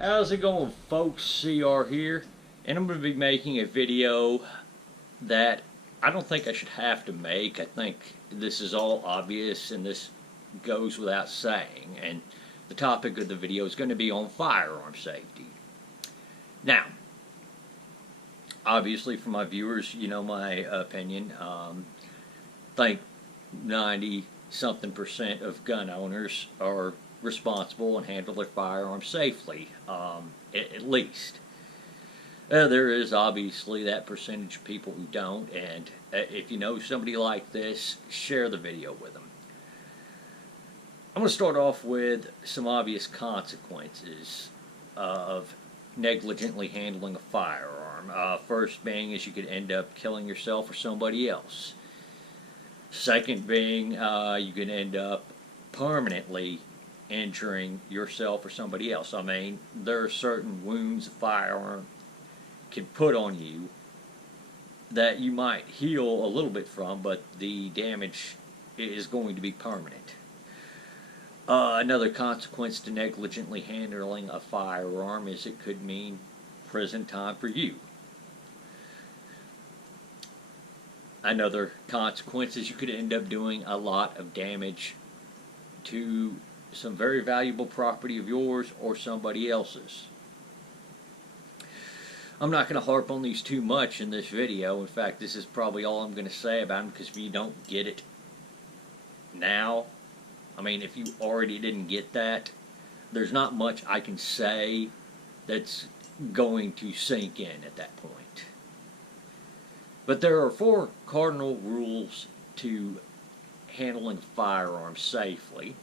How's it going, folks? CR here, and I'm going to be making a video that I don't think I should have to make. I think this is all obvious and this goes without saying, and the topic of the video is going to be on firearm safety. Now, obviously for my viewers, you know my opinion. I think 90-something% of gun owners are responsible and handle their firearms safely, at least. There is obviously that percentage of people who don't, and if you know somebody like this, share the video with them. I'm going to start off with some obvious consequences of negligently handling a firearm. First being is you could end up killing yourself or somebody else. Second being you can end up permanently injuring yourself or somebody else. I mean, there are certain wounds a firearm can put on you that you might heal a little bit from, but the damage is going to be permanent. Another consequence to negligently handling a firearm is it could mean prison time for you. Another consequence is you could end up doing a lot of damage to some very valuable property of yours or somebody else's. I'm not going to harp on these too much in this video. In fact, this is probably all I'm going to say about them, because if you don't get it now, I mean, if you already didn't get that, there's not much I can say that's going to sink in at that point. But there are 4 cardinal rules to handling firearms safely.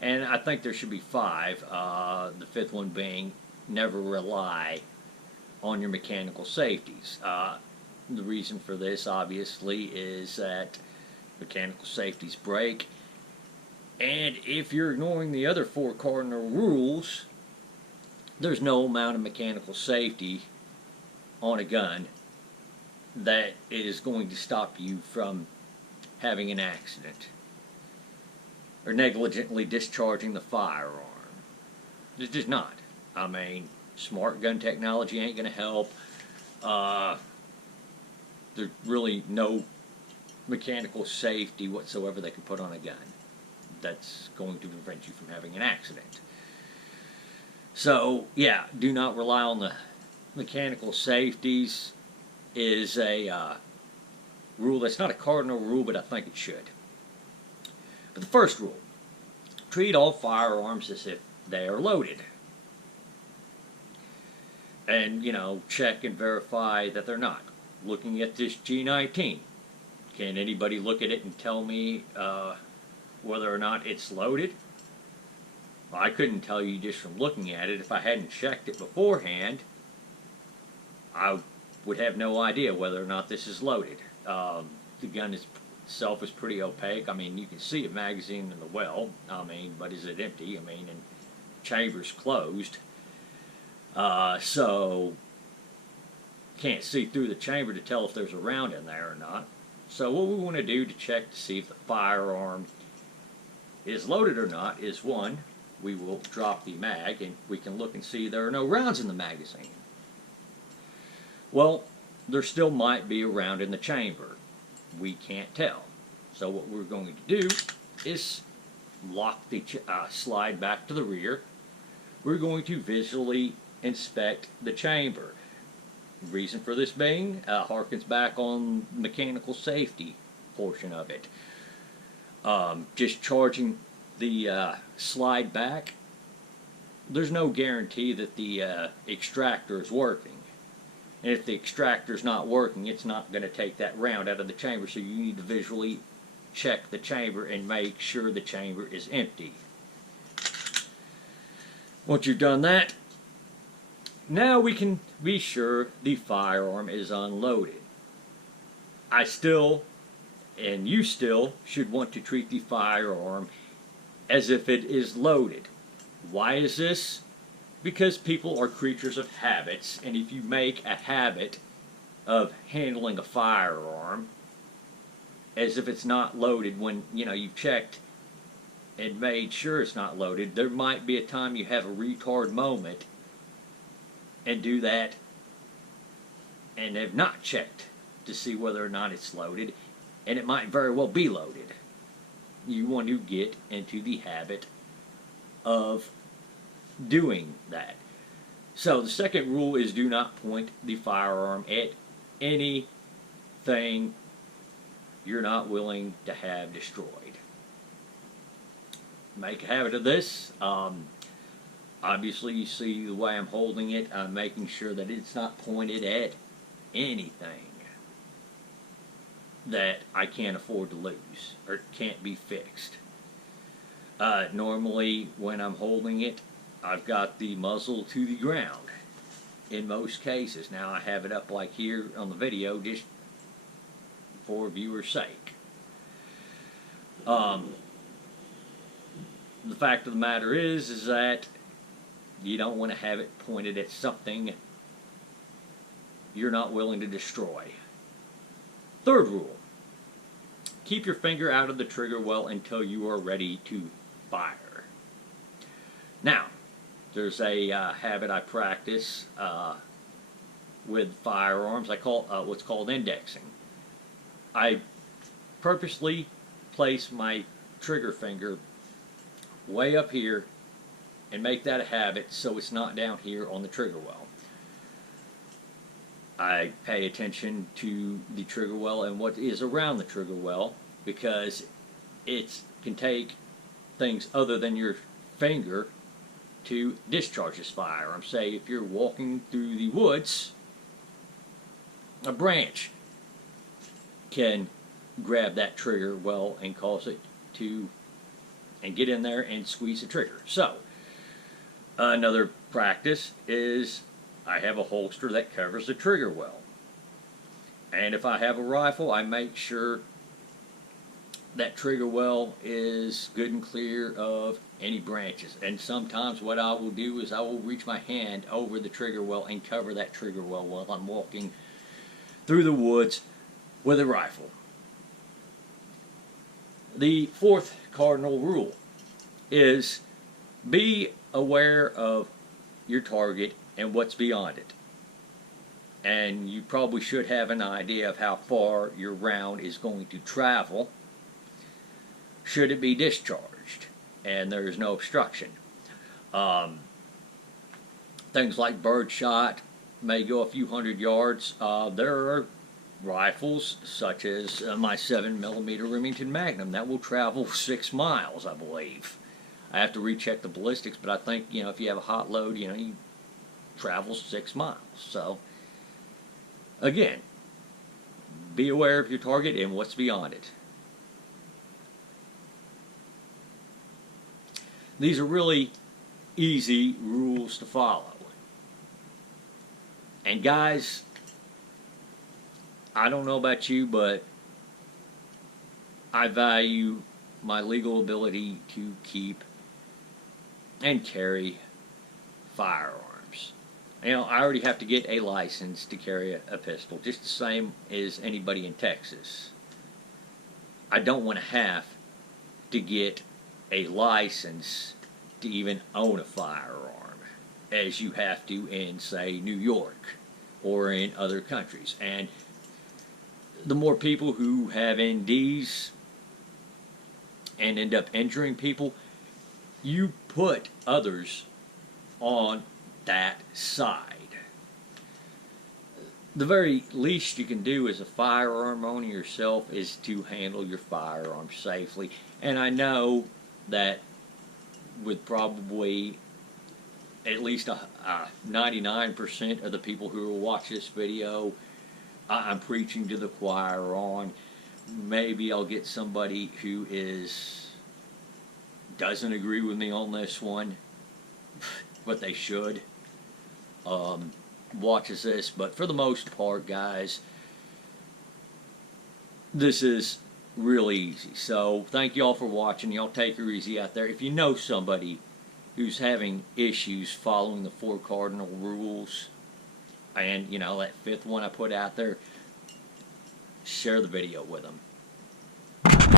And I think there should be 5, the 5th one being never rely on your mechanical safeties. The reason for this, obviously, is that mechanical safeties break, and if you're ignoring the other 4 cardinal rules, there's no amount of mechanical safety on a gun that is going to stop you from having an accident or negligently discharging the firearm. It's just not. I mean, smart gun technology ain't going to help. There's really no mechanical safety whatsoever they can put on a gun that's going to prevent you from having an accident. So, yeah, do not rely on the mechanical safeties is a rule that's not a cardinal rule, but I think it should. But the first rule, treat all firearms as if they are loaded. And, you know, check and verify that they're not. Looking at this G19, can anybody look at it and tell me whether or not it's loaded? Well, I couldn't tell you just from looking at it. If I hadn't checked it beforehand, I would have no idea whether or not this is loaded. The gun itself is pretty opaque. I mean, you can see a magazine in the well. I mean, but is it empty? I mean, and chamber's closed. So can't see through the chamber to tell if there's a round in there or not. So what we want to do to check to see if the firearm is loaded or not is, 1, we will drop the mag and we can look and see there are no rounds in the magazine. Well, there still might be a round in the chamber. We can't tell. So what we're going to do is lock the slide back to the rear. We're going to visually inspect the chamber. The reason for this being harkens back on mechanical safety portion of it. Just charging the slide back, there's no guarantee that the extractor is working. And if the extractor is not working, it's not going to take that round out of the chamber, so you need to visually check the chamber and make sure the chamber is empty. Once you've done that, now we can be sure the firearm is unloaded. I still, and you still, should want to treat the firearm as if it is loaded. Why is this? Because people are creatures of habits, and if you make a habit of handling a firearm as if it's not loaded when, you know, you've checked and made sure it's not loaded, there might be a time you have a retard moment and do that and have not checked to see whether or not it's loaded, and it might very well be loaded. You want to get into the habit of doing that. So the second rule is do not point the firearm at anything you're not willing to have destroyed. Make a habit of this. Obviously, you see the way I'm holding it. I'm making sure that it's not pointed at anything that I can't afford to lose or can't be fixed. Normally, when I'm holding it, I've got the muzzle to the ground in most cases. Now, I have it up like here on the video just for viewer's sake. The fact of the matter is that you don't want to have it pointed at something you're not willing to destroy. Third rule, keep your finger out of the trigger well until you are ready to fire. Now, there's a habit I practice with firearms. I call what's called indexing. I purposely place my trigger finger way up here and make that a habit so it's not down here on the trigger well. I pay attention to the trigger well and what is around the trigger well, because it can take things other than your finger to discharge this firearm. Say if you're walking through the woods, a branch can grab that trigger well and cause it to get in there and squeeze the trigger. So another practice is I have a holster that covers the trigger well. And if I have a rifle, I make sure that trigger well is good and clear of any branches. And sometimes what I will do is I will reach my hand over the trigger well and cover that trigger well while I'm walking through the woods with a rifle. The fourth cardinal rule is be aware of your target and what's beyond it. And you probably should have an idea of how far your round is going to travel should it be discharged and there is no obstruction. Things like birdshot may go a few hundred yards. There are rifles such as my 7mm Remington Magnum that will travel 6 miles, I believe. I have to recheck the ballistics, but I think, if you have a hot load, you travel 6 miles. So, again, be aware of your target and what's beyond it. These are really easy rules to follow. And guys, I don't know about you, but I value my legal ability to keep and carry firearms. I already have to get a license to carry a pistol, just the same as anybody in Texas. I don't want to have to get a license to even own a firearm, as you have to in, say, New York or in other countries. And the more people who have NDs and end up injuring people, you put others on that side. The very least you can do as a firearm owner yourself is to handle your firearm safely. And I know that with probably at least 99% of the people who will watch this video, I'm preaching to the choir on. Maybe I'll get somebody who doesn't agree with me on this one, but they should. Watches this, but for the most part, guys, this is really easy. So thank y'all for watching. Y'all take her easy out there. If you know somebody who's having issues following the 4 cardinal rules, and that 5th one I put out there, share the video with them.